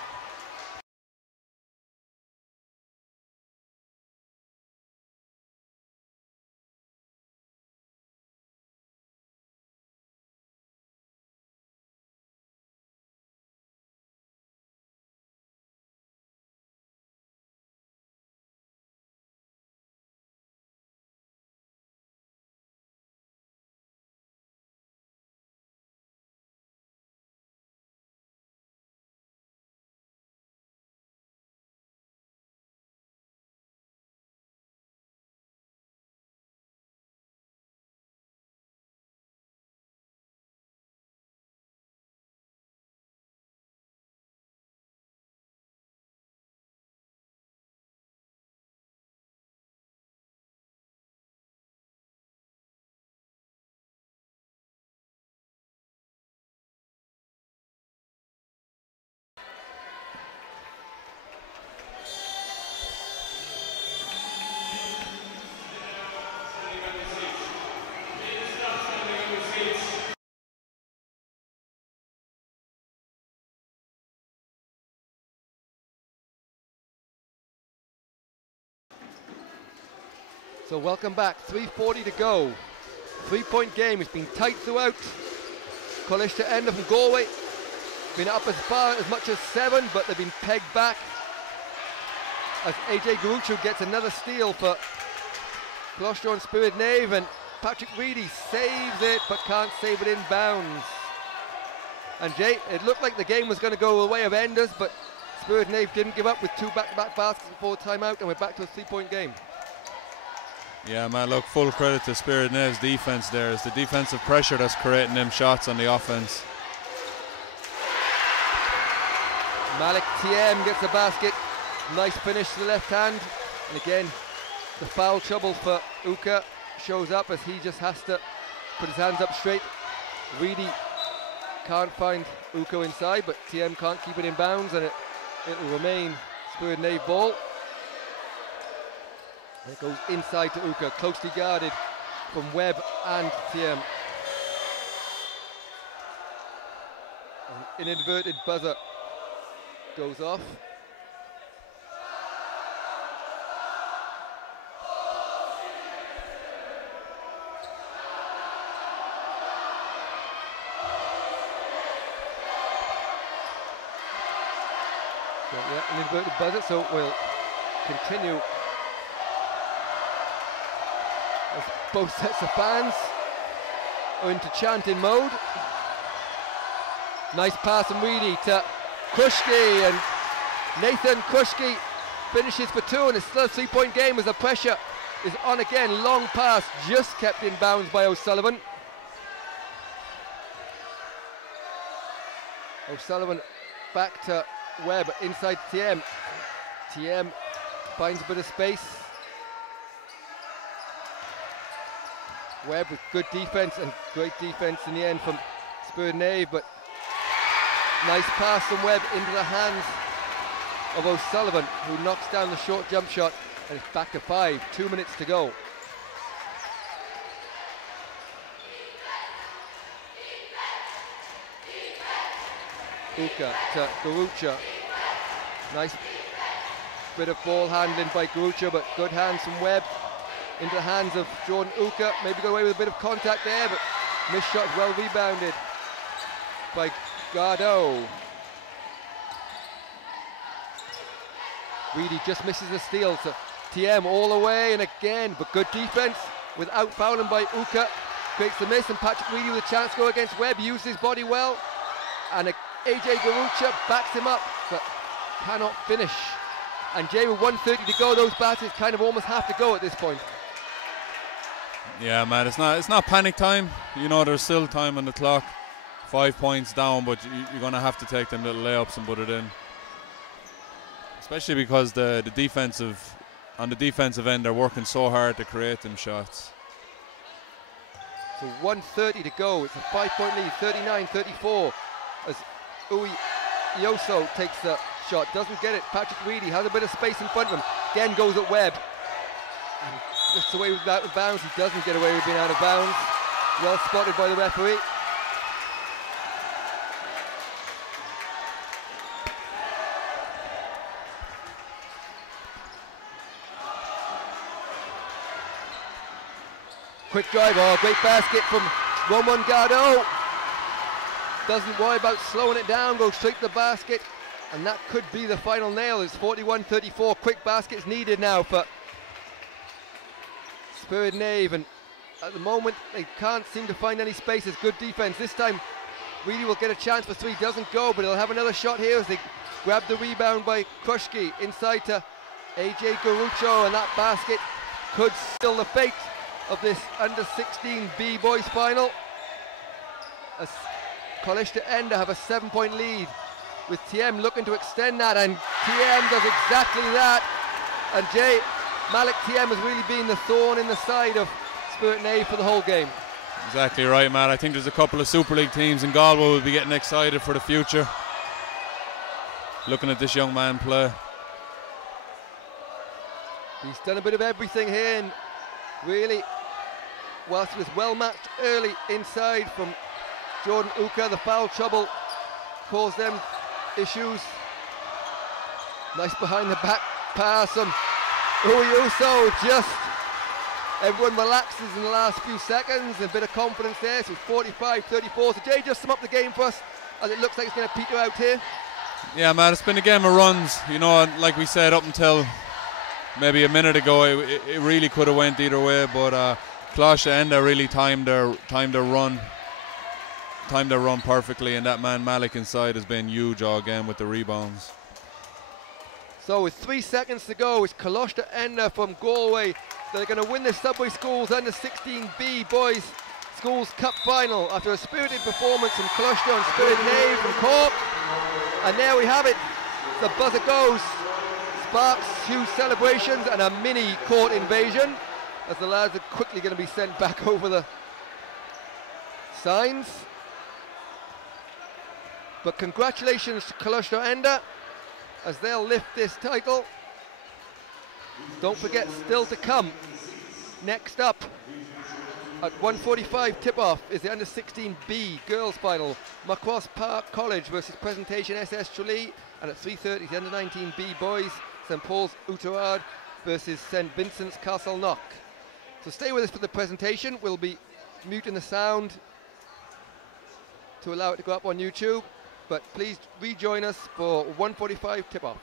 So welcome back, 3:40 to go. 3-point game, it's been tight throughout. Colaiste to Einde from Galway. Been up as far as much as 7, but they've been pegged back. As AJ Garucho gets another steal for Colaiste and Spioraid, and Patrick Reedy saves it, but can't save it in bounds. And Jay, it looked like the game was going to go the way of Enders, but Spioraid didn't give up with 2 back-to-back baskets before timeout, and we're back to a 3-point game. Yeah, man, look, full credit to Spioraid's defense there. It's the defensive pressure that's creating them shots on the offense. Malik TM gets a basket. Nice finish to the left hand. And again, the foul trouble for Uka shows up as he just has to put his hands up straight. Reedy can't find Uka inside, but TM can't keep it in bounds, and it'll remain Spioraid ball. And it goes inside to Uka, closely guarded from Webb and TM. An inverted buzzer goes off. So, yeah, an inverted buzzer, so we'll continue. As both sets of fans are into chanting mode. Nice pass from Reedy to Krushki, and Nathan Krushki finishes for 2, and it's still a 3-point game as the pressure is on again. Long pass, just kept in bounds by O'Sullivan. O'Sullivan back to Webb, inside TM. TM finds a bit of space. Webb with good defense, and great defense in the end from Spioraid, but nice pass from Webb into the hands of O'Sullivan, who knocks down the short jump shot, and it's back to 5, 2 minutes to go. Uka to Garucha. Nice bit of ball handling by Garucha, but good hands from Webb into the hands of Jordan Uka. Maybe got away with a bit of contact there, but missed shot well rebounded by Gardeau. Reedy just misses the steal to TM all the way, and again, but good defense without fouling by Uka. Creates the miss, and Patrick Reedy with a chance to go against Webb, uses his body well, and AJ Garucha backs him up, but cannot finish. And Jay, with 1:30 to go, those baskets kind of almost have to go at this point. Yeah, man, it's not panic time. You know, there's still time on the clock. 5 points down, but you're going to have to take them little layups and put it in. Especially because on the defensive end, they're working so hard to create them shots. So 1:30 to go. It's a 5-point lead, 39-34, as Uwe Yoso takes the shot, doesn't get it. Patrick Reedy has a bit of space in front of him. Again goes at Webb. And gets away with out of bounds. He doesn't get away with being out of bounds. Well spotted by the referee. quick drive, oh, great basket from Roman Gardeau. Doesn't worry about slowing it down, goes straight to the basket, and that could be the final nail. It's 41-34, quick baskets needed now for Spioraid Naoimh, and at the moment they can't seem to find any spaces. Good defense this time. Really will get a chance for three, doesn't go, but he'll have another shot here as they grab the rebound by Krushki inside to AJ Garucho, and that basket could seal the fate of this under 16 B boys final, as Colaiste Einde have a 7-point lead, with TM looking to extend that, and TM does exactly that. And Malik TM has really been the thorn in the side of Spioraid Naoimh for the whole game. Exactly right, Matt. I think there's a couple of Super League teams in Galway will be getting excited for the future, looking at this young man play. He's done a bit of everything here, and really, whilst it was well matched early inside from Jordan Uka, the foul trouble caused them issues. Nice behind the back pass from Uyuso. Just everyone relaxes in the last few seconds, a bit of confidence there. So 45-34. So Jay, just sum up the game for us, as it looks like it's going to peter out here. Yeah, Matt, it's been a game of runs. You know, like we said up until maybe a minute ago, it really could have went either way, but Colaiste Einde really timed their run perfectly, and that man Malik inside has been huge all game with the rebounds. So with 3 seconds to go, it's Colaiste Einde from Galway. They're going to win the Subway Schools under 16B Boys Schools Cup final after a spirited performance from Colaiste and Spioraid Naoimh from Cork. And there we have it. The buzzer goes. Sparks, huge celebrations, and a mini court invasion, as the lads are quickly going to be sent back over the signs. But congratulations to Colaiste Einde, as they'll lift this title. Don't forget, still to come, next up at 1:45 tip-off is the under 16B girls final. Macross Park College versus Presentation SS Tralee, and at 3:30 the under 19B boys, St Paul's Oughterard versus St Vincent's Castleknock. So stay with us for the presentation. We'll be muting the sound to allow it to go up on YouTube, but please rejoin us for 1:45 tip-off.